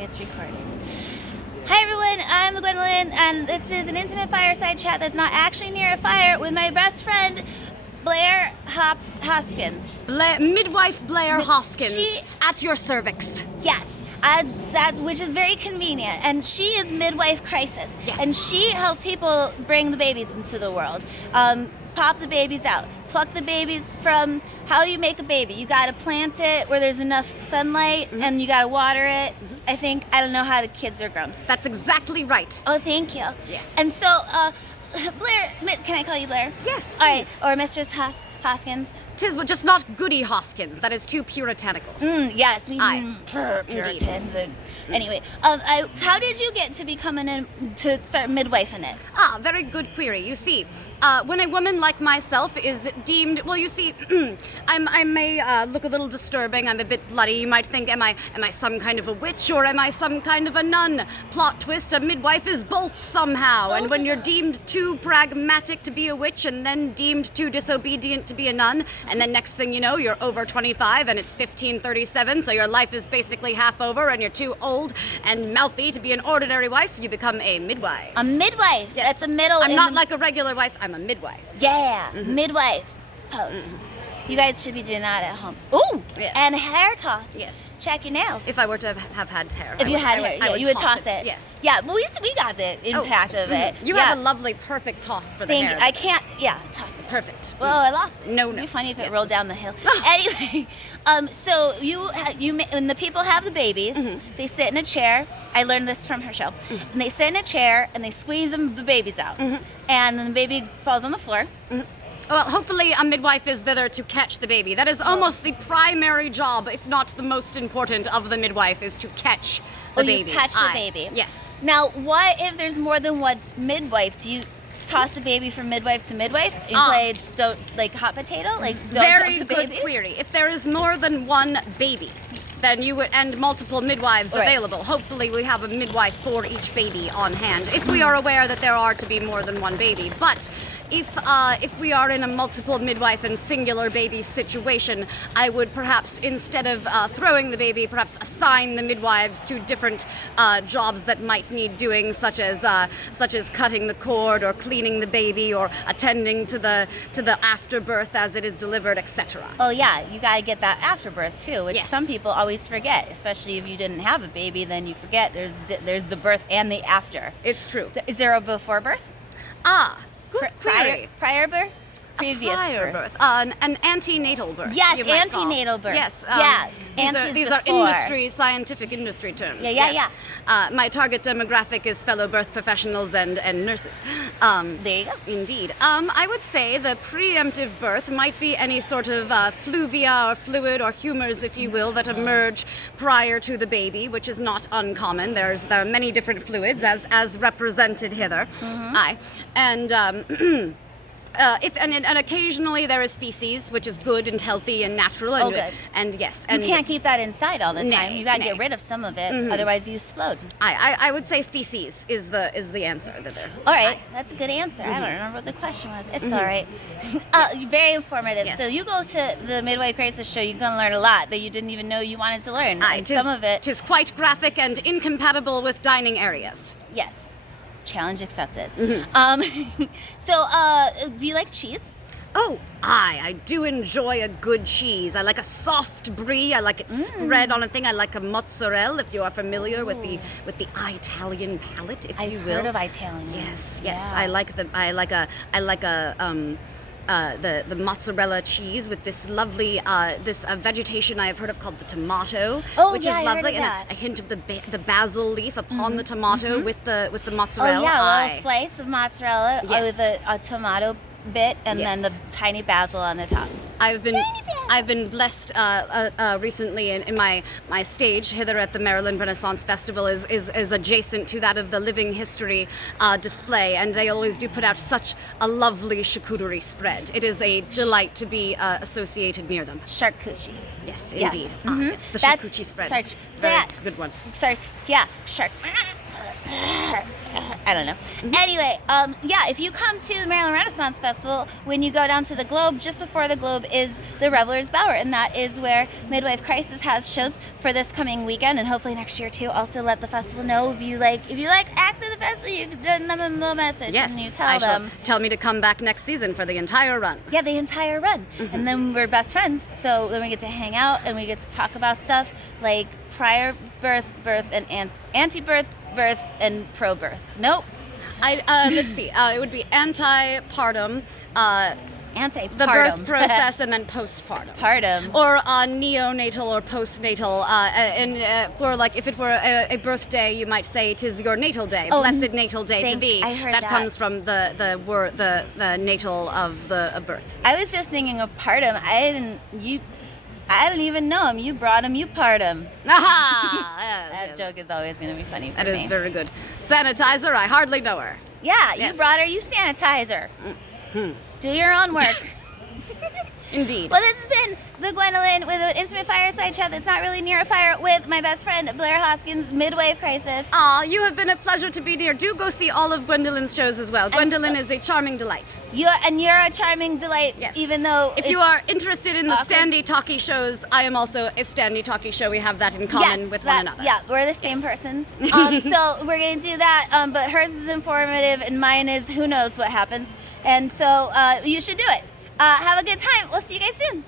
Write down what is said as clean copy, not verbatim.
It's recording. Hi everyone, I'm the Gwendolyn, and this is an intimate fireside chat that's not actually near a fire with my best friend, Blair Hoskins. Midwife Blair Hoskins, at your cervix. Yes, which is very convenient. And she is Midwife Crisis. Yes. And she helps people bring the babies into the world. Pop the babies out. Pluck the babies from, how do you make a baby? You gotta plant it where there's enough sunlight, and you gotta water it. I don't know how the kids are grown. That's exactly right. Oh, thank you. Yes. And so, Blair, can I call you Blair? Yes, All right, or Mistress Hoskins. 'Tis just not Goody Hoskins. That is too puritanical. Yes, we Aye. Puritans. Anyway, how did you get to to start midwifing it? Very good query. You see, when a woman like myself is deemed, well, you see, I may look a little disturbing. I'm a bit bloody. You might think, am I some kind of a witch, or am I some kind of a nun? Plot twist: a midwife is both somehow. And when you're deemed too pragmatic to be a witch, and then deemed too disobedient to be a nun, and then next thing you know, you're over 25 and it's 1537, so your life is basically half over, and you're too old and mouthy to be an ordinary wife, you become a midwife. A midwife. Yes. That's a middle. I'm not like a regular wife. I'm a midwife. Yeah, midwife pose. You guys should be doing that at home. Ooh, Yes. and hair toss. Yes. Check your nails. If I were to have had hair. If you had hair, yeah, you would toss it. Yes. Yeah, but we got the impact of it. You have a lovely, perfect toss for the hair. I can't. Yeah, toss it. Perfect. Well, I lost it. No, It'd be no. funny if it Yes. rolled down the hill. Anyway, so when the people have the babies, they sit in a chair. I learned this from her show. And they sit in a chair and they squeeze the babies out, and then the baby falls on the floor. Well, hopefully a midwife is there to catch the baby. That is almost the primary job, if not the most important, of the midwife, is to catch the baby. You catch the baby. Yes. Now, what if there's more than one midwife? Do you toss the baby from midwife to midwife? You play like hot potato? Like don't Very dump the good baby? query. If there is more than one baby, then you would, and multiple midwives Right. available. Hopefully we have a midwife for each baby on hand, if we are aware that there are to be more than one baby. But if we are in a multiple midwife and singular baby situation, I would perhaps, instead of throwing the baby, perhaps assign the midwives to different jobs that might need doing, such as cutting the cord, or cleaning the baby, or attending to the afterbirth as it is delivered, etc. Oh yeah, you gotta get that afterbirth too, which Yes. some people always forget. Especially if you didn't have a baby, then you forget there's the birth and the after. It's true. Is there a before birth? Good query. Prior birth? Previous Prior birth. An antenatal birth. Yes, you might call. antenatal birth. Yes. Yeah, These are before. scientific industry terms. Yeah, yeah, yes. My target demographic is fellow birth professionals and nurses. There you go. Indeed. I would say the preemptive birth might be any sort of fluvia or fluid or humors, if you will, that emerge prior to the baby, which is not uncommon. There are many different fluids as represented hither. Aye. And and occasionally there is feces, which is good and healthy and natural. And, good. And yes. You And can't keep that inside all the time. Nay, You gotta nay. get rid of some of it, otherwise you explode. I would say feces is the answer there. All right, that's a good answer. I don't remember what the question was. It's all right. Very informative. Yes. So you go to the Midwife Crisis show, you're gonna learn a lot that you didn't even know you wanted to learn. Aye, And some of it, is quite graphic and incompatible with dining areas. yes. Challenge accepted. So, do you like cheese? Oh, I do enjoy a good cheese. I like a soft brie. I like it spread on a thing. I like a mozzarella, if you are familiar with the Italian palate, if you will. I've heard of Italian. Yes. Yeah. I like the mozzarella cheese with this lovely this vegetation I have heard of called the tomato, Oh, which yeah, I is heard lovely, of and that. a hint of the basil leaf upon the tomato with the mozzarella. Oh yeah, a Aye. little slice of mozzarella Yes. with a tomato bit, and then the Yes. tiny basil on the top. I've been blessed recently in my stage hither at the Maryland Renaissance Festival is adjacent to that of the Living History display, and they always do put out such a lovely charcuterie spread. It is a delight to be associated near them. Charcuterie. Yes, Yes. indeed. Mhm. It's the That's- charcuterie spread. Say that. Good one. Yeah, sharks. I don't know. Anyway, if you come to the Maryland Renaissance Festival, when you go down to the Globe, just before the Globe is the Lover's Bower, and that is where Midwife Crisis has shows for this coming weekend, and hopefully next year too. Also, let the festival know if you like acts at the festival, you can send them a little message Yes, and you tell them. tell me to come back next season for the entire run. Yeah, the entire run, and then we're best friends. So then we get to hang out and we get to talk about stuff like prior birth, and anti-birth, birth, and pro-birth. Nope. Let's see. It would be antepartum, Antepartum. the birth process, and then postpartum. Partum. Or neonatal or postnatal. For like, if it were a birthday, you might say it is your natal day, blessed natal day to thee. I heard that. Comes from the word, the natal of the birth. I was just thinking of partum. I didn't even know him. You brought him. You part him. Aha! That joke is always going to be funny for That me. is very good. Sanitizer, I hardly know her. Yeah, Yes. you brought her. You sanitizer. Do your own work. Indeed. Well, this has been the Gwendolyn with an Intimate Fireside Chat that's not really near a fire with my best friend, Blair Hoskins, Midwife Crisis. Aw, you have been a pleasure to be near. Do go see all of Gwendolyn's shows as well. Gwendolyn is a charming delight. You're a charming delight, Yes. even though If you it's are interested in the awkward. standy talkie shows, I am also a standy talkie show. We have that in common with one another. Yeah, we're the same person. So we're going to do that, but hers is informative and mine is who knows what happens. And so you should do it. Have a good time. We'll see you guys soon.